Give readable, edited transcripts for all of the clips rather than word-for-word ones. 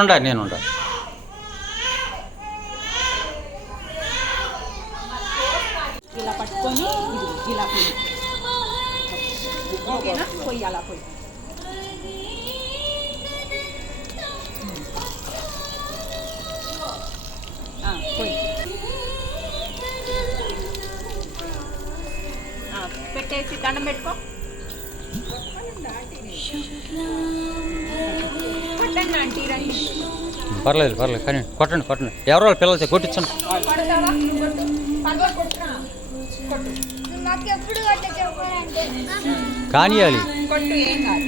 అట్టుండా నేను ఉండా. ఇలా పట్టుకొని ఇలా పొయ్యి. ఓకేనా? పొయ్యి అలా పొయ్యి. పొయ్యి పెట్టేసి దండం పెట్టుకో. కొట్టండి ఆంటీ, రండి. పర్లేదు కానీ కొట్టండి ఎవరో పిల్లలు కొట్టించండి. కానియాలి కొట్టు, ఏం కాదు.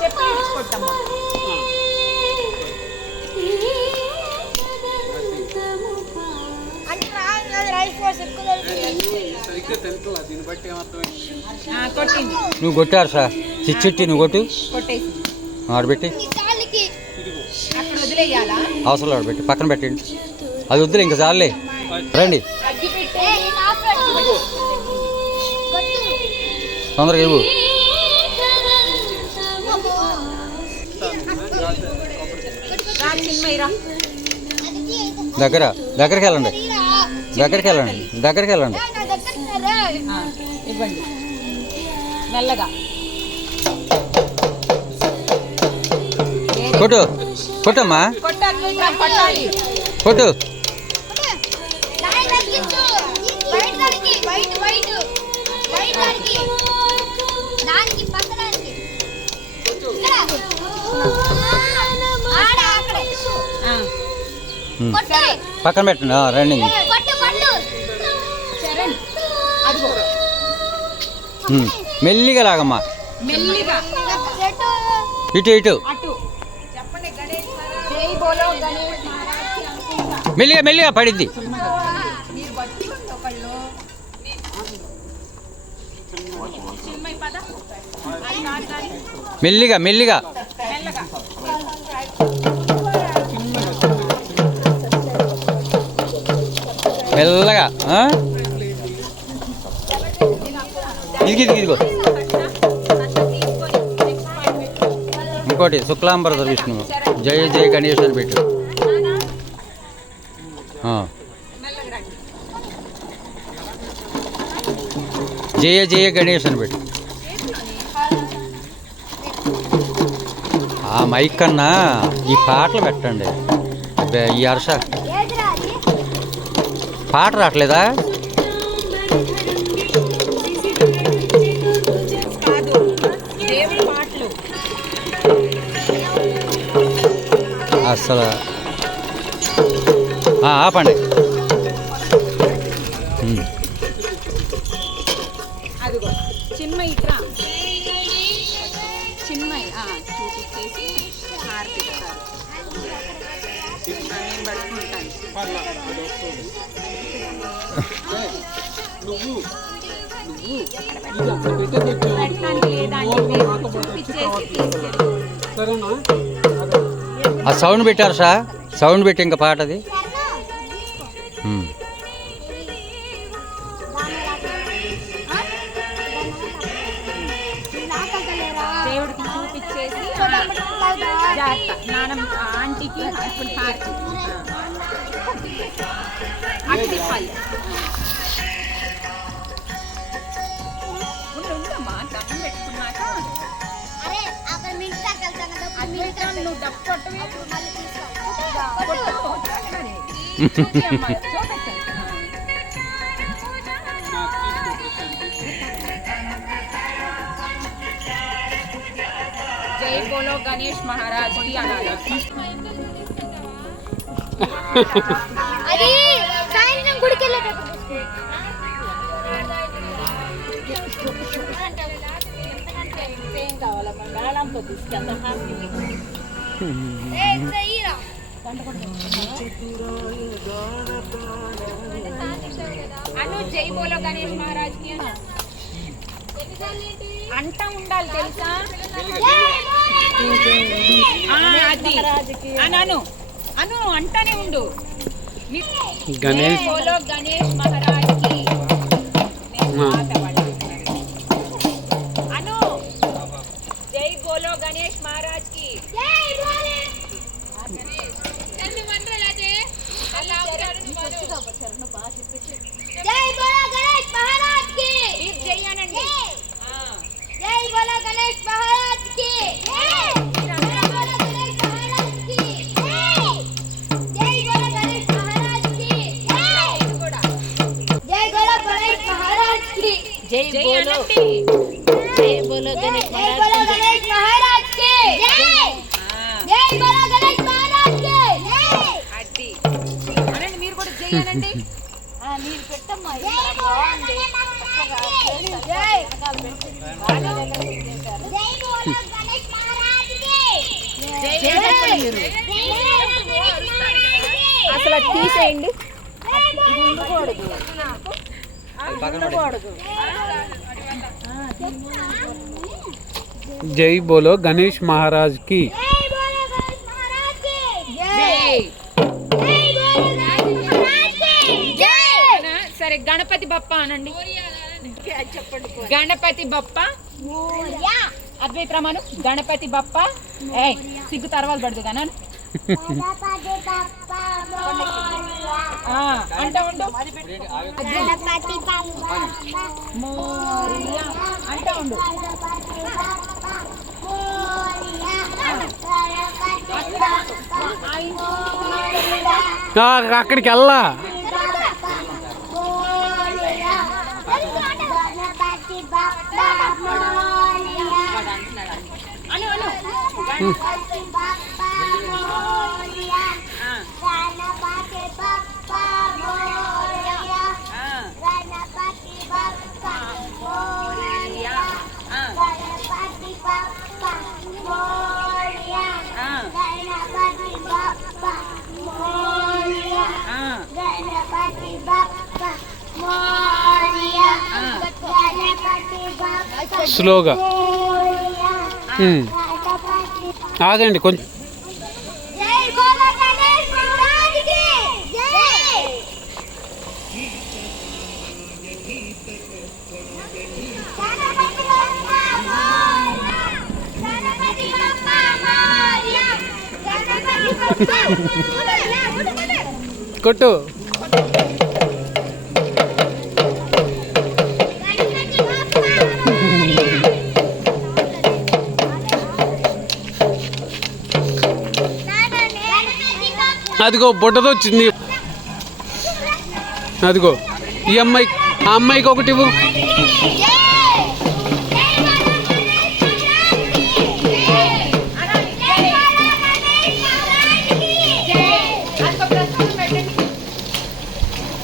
చెప్పి కొట్టమ్మా. నువ్వు కొట్టారు సార్ చిచ్చి నువ్వు కొట్టు. ఆడబెట్టి అవసరం ఆడబెట్టి పక్కన పెట్టండి. అది వద్దులే ఇంకా చాలే. రండి తొందరగా ఇవ్వు. దగ్గరికి వెళ్ళండి. ఇవ్వండి మెల్లగా. కొట్టమ్మా కొట్టాలి. కొట్టు. పక్కన పెట్టండి. రండి మెల్లిగా లాగమ్మా. ఇటు మెల్లిగా పడిద్ది. మెల్లిగా మెల్లగా ఇదిగో ఇంకోటి శుక్లాంబరధర విష్ణువు జయ జయ గణేష్ అని పెట్టు. జయ జయ గణేష్ అని పెట్టు. ఆ మైక్ కన్నా ఈ పాటలు పెట్టండి. ఈ హర్ష పాట రావట్లేదా? అసలు ఆపండి. చిన్మయి చూపించేసి హారతిస్తారు. నేను పట్టుకుంటాను. ఆ సౌండ్ పెట్టారు సార్. సౌండ్ పెట్టి ఇంకా పాట అది. దేవుడికి చూపించేసి నాన్న ఆంటీకి హారతి అట్టిపల్లి. ఉండమ్మా దండం పెట్టుకున్నాక నువ్వు డబ్బు కొట్టవి. జై బోలో గణేష్ మహారాజ్ కి అనాలి. అది సాయంత్రం గుడికి వెళ్ళేటప్పుడు ఏం కావాలమ్మా? మేళంతో తీసుకెళ్తాం. అను జై బోలో గణేష్ మహారాజ్ కి అంట ఉండాలి తెలుసా? అది అను అను అంటానే ఉండు గణేష్ జై బోలో గణేష్ మహారాజ్ కి నేను పాట పాడుతున్నాను. అను జై బోలో గణేష్ మహారాజ్ కి జై బోలో గణేష్ చందు మంత్రాలే అలా చరణ్ జై బోలో గణేష్ మహారాజ్ కి మీరు జై అనండి. జై బోలో గణేష్ మహారాజ్ కి జై బోలో గణేష్ మహారాజ్ కి జై బోలో గణేష్ మహారాజ్ కి ఇది కూడా జై బోలో గణేష్ మహారాజ్ కి జై బోలో జై బోలో గణేష్ మహారాజ్ కి జై బోలో గణేష్ మహారాజ్ కి అడ్డి అనండి. మీరు కూడా జై అనండి. నీరు పెట్టమ్మా జై బోలో గణేష్ మహారాజ్ కి జై బోలో గణేష్ మహారాజ్ కి జై చెప్పండి మీరు. అసలు అది తీసేయండి. జై బోలో గణేష్ మహారాజ్ కి జై బోలో గణేష్ మహారాజ్ కి జై జై బోలో గణేష్ మహారాజ్ కి జై సరే గణపతి బప్ప అనండి. గణపతి బప్ప మోరియా అద్వైత రామాను గణపతి బప్ప ఏయ్ సిగ్గు తర్వాత పడదు కదా గణపతి బప్పా మోరియా అంటా ఉండు. గణపతి బప్పా మోరియా అంటా ఉండు. గణపతి బప్పా మోరియా గణపతి బప్పా మోరియా అక్కడికి వెళ్ళా మోరియా గణపతి బప్పా మోరియా అను అను గణపతి బప్పా మోరియా గణపతి బప్పా మోరియా గణపతి బప్పా మోరియా గణపతి బప్పా మోరియా గణపతి బప్పా మోరియా గణపతి బప్పా మోరియా గణపతి బప్పా స్లోగా మోరియా ఉమ్. గణపతి ఆగండి కొంచెం జై బోలో గణేష్ మహారాజ్ కి జై గణపతి బప్పా మోరియా గణపతి బప్పా మోరియా గణపతి బప్పా మోరియా కొట్టు గణపతి బప్పా మోరియా గణపతి బప్పా అదిగో బుడ్డతో వచ్చింది. అదిగో ఈ అమ్మాయి ఆ అమ్మాయికి ఒకటి ఇవ్వు. అదొక ప్రసాదం పెట్టండి.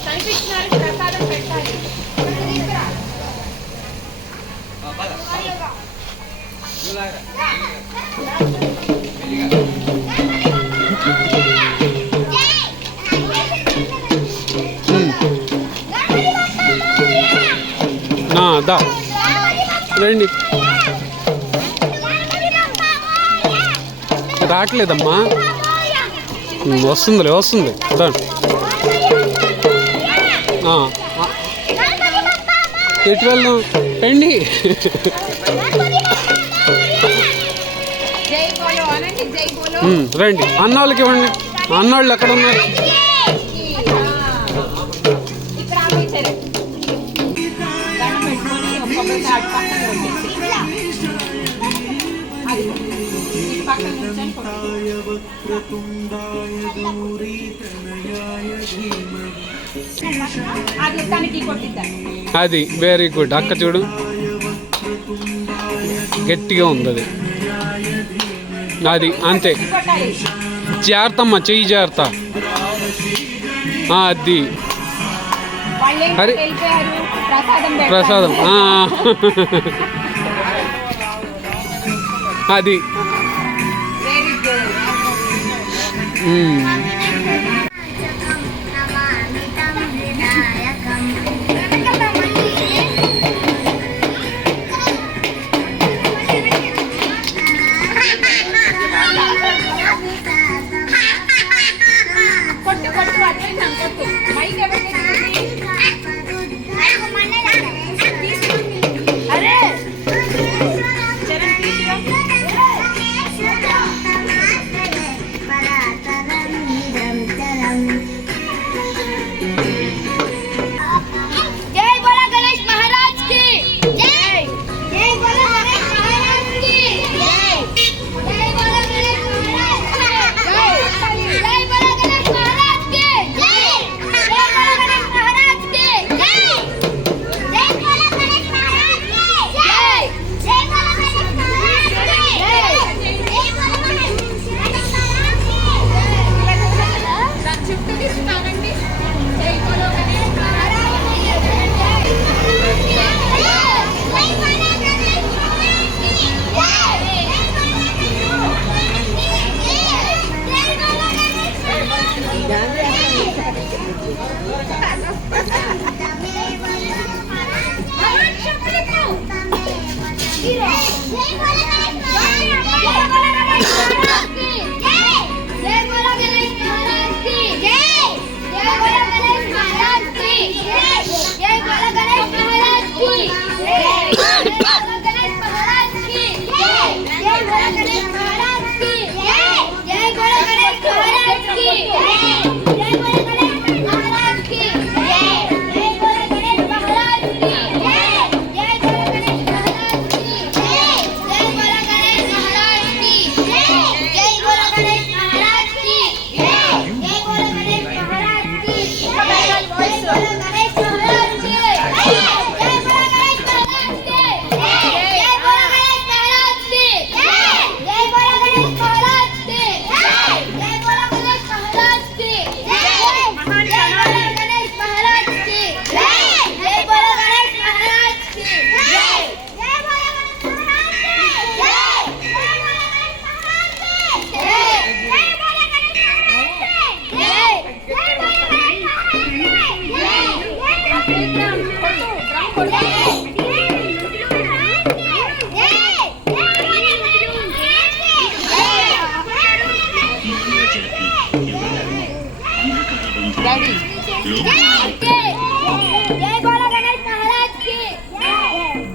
కనిపించినారు ప్రసాదం పెట్టాలి. దా రండి. రావట్లేదమ్మా, వస్తుందిలే వస్తుంది. దా. ఎటు వెళ్దాం రండి. జై బోలో అనండి. జై బోలో రండి అన్నోళ్ళకి ఇవ్వండి. అన్నోళ్ళు ఎక్కడ ఉన్నారు? ఇక్కడ ఆపేసారు. దండం పెట్టుకొని ఒక్కొక్కసారి పక్కన కొట్టేసి అది ఈ పక్కన కూర్చొని అది తనకి కొట్టిద్దాం. అది వెరీ గుడ్. అక్క చూడు గట్టిగా ఉంది అది. అది అంతే. కొట్టాలి. జాగ్రత్తమ్మా, చెయ్యి జాగ్రత్త. అది వాళ్ళు ఏంటి అరే. వెళ్ళిపోయారు. ప్రసాదం పెడతారు. ప్రసాదం. అది వెరీ గుడ్.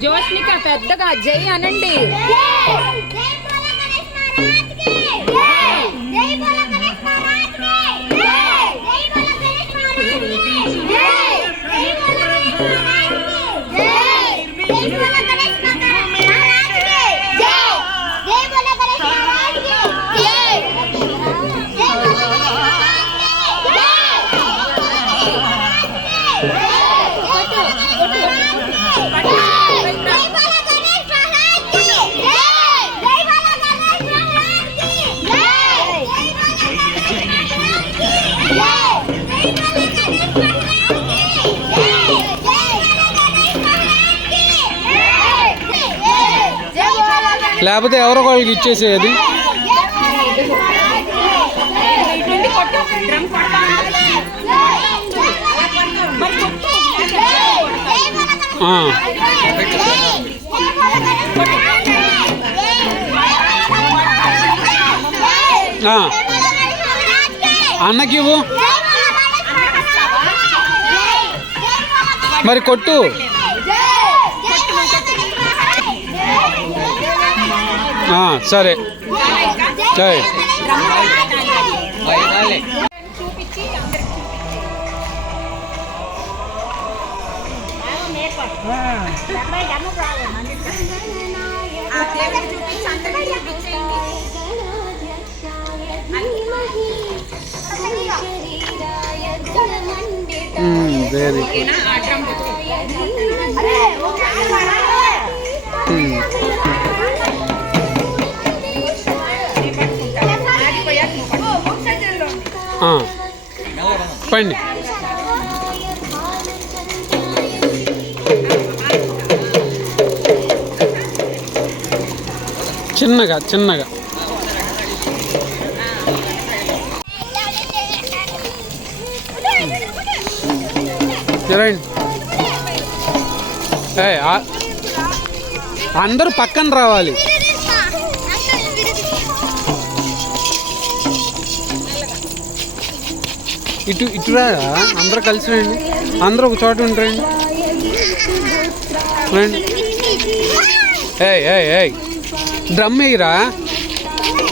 జోష్నిక పెద్దగా జై అనండి. లేకపోతే ఎవరో వాళ్ళకి ఇచ్చేసేది. అన్నకి ఇవ్వు మరి కొట్టు. సరే జై. వెరీ పండి. చిన్నగా చిన్నగా అందరూ పక్కన రావాలి. ఇటు ఇటురా, అందరూ కలిసి రండి. అందరూ ఒక చోట ఉంటారండి. రండి. డ్రమ్ వేయరా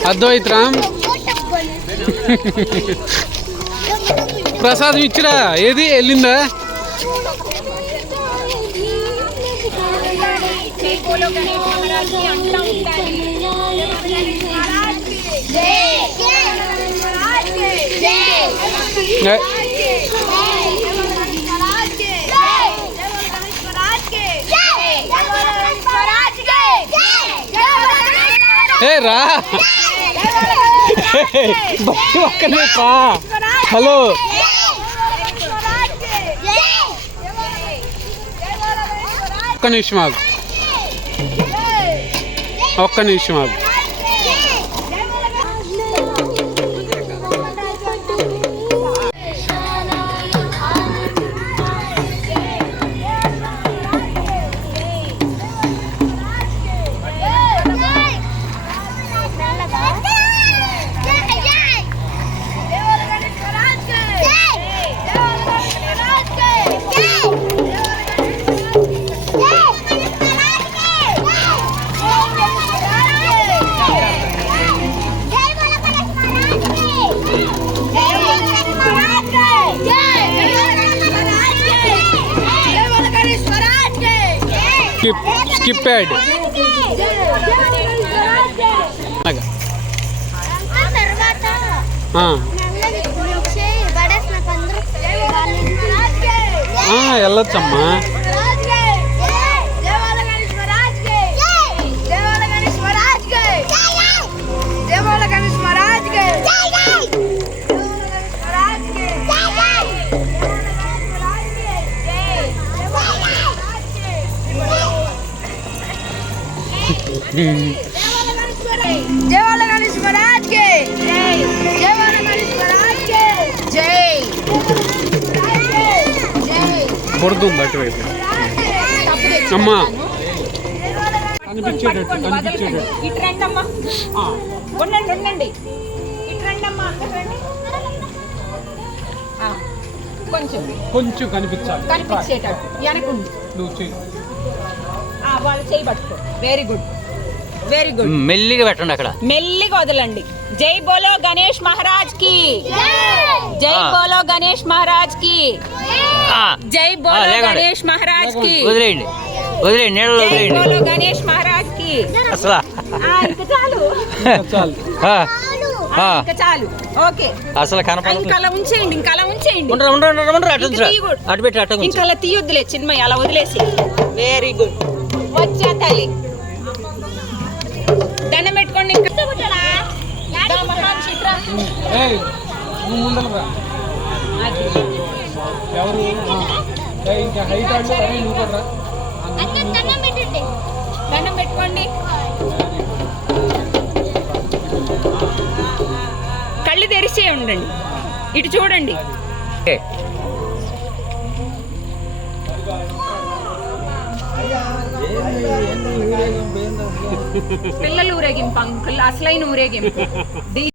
అద్వైత్ రామ్. ప్రసాదం ఇచ్చిరా. ఏది వెళ్ళిందా? రా ఒక్కనే పా. హలో ఒక్క నిమిషం ఆగు, ఒక్క నిమిషం ఆగు. Skip ad. వెళ్ళొచ్చమ్మా. కొడుతుంది అటువైపు అమ్మా. పట్టుకోండి, వదలకండి. ఇటు రండి అమ్మా. ఉండండి ఉండండి. ఇటు రండి అమ్మా. అక్కడికి రండి. కొంచెం కొంచెం కనిపించాలి. కనిపించేటట్టు వెనకుండి. నువ్వు చెయ్యి. వాళ్ళు చేయి పట్టుకో. Very good, very good. మెల్లిగా పెట్టండి అక్కడ. మెల్లిగా వదలండి. జై బోలో గణేష్ మహారాజ్ కి, జై బోలో గణేష్ మహారాజ్ కి, జై బోలో గణేష్ మహారాజ్ కి. వదిలేయండి వదిలేయండి, నీళ్ళలో జై వదిలేయండి బోలో గణేష్ మహారాజ్ కి. అసలు. ఇంకా చాలు, చాలు. ఇంకా చాలు. ఓకే, అసలు కనపడ. ఇంకా అలా ఉంచేయండి, ఇంకా అలా ఉంచేయండి. అటు పెట్టి అటు ఇంకా అలా తీయొద్దులే చిన్మయ్య, అలా వదిలేసి. Very good. వచ్చా తల్లి, దండం పెట్టుకోండి. ఇంకా ఏయ్, నువ్వు ముందర రా. ఎవరు ఇంకా హైట్ అంటే నువ్వు కూడా రా. దండం పెట్టుకోండి. కళ్ళు తెరిచే ఉండండి, ఇటు చూడండి. పిల్లలు ఊరేగింపు అంకుల్, అసలైన ఊరేగింపు.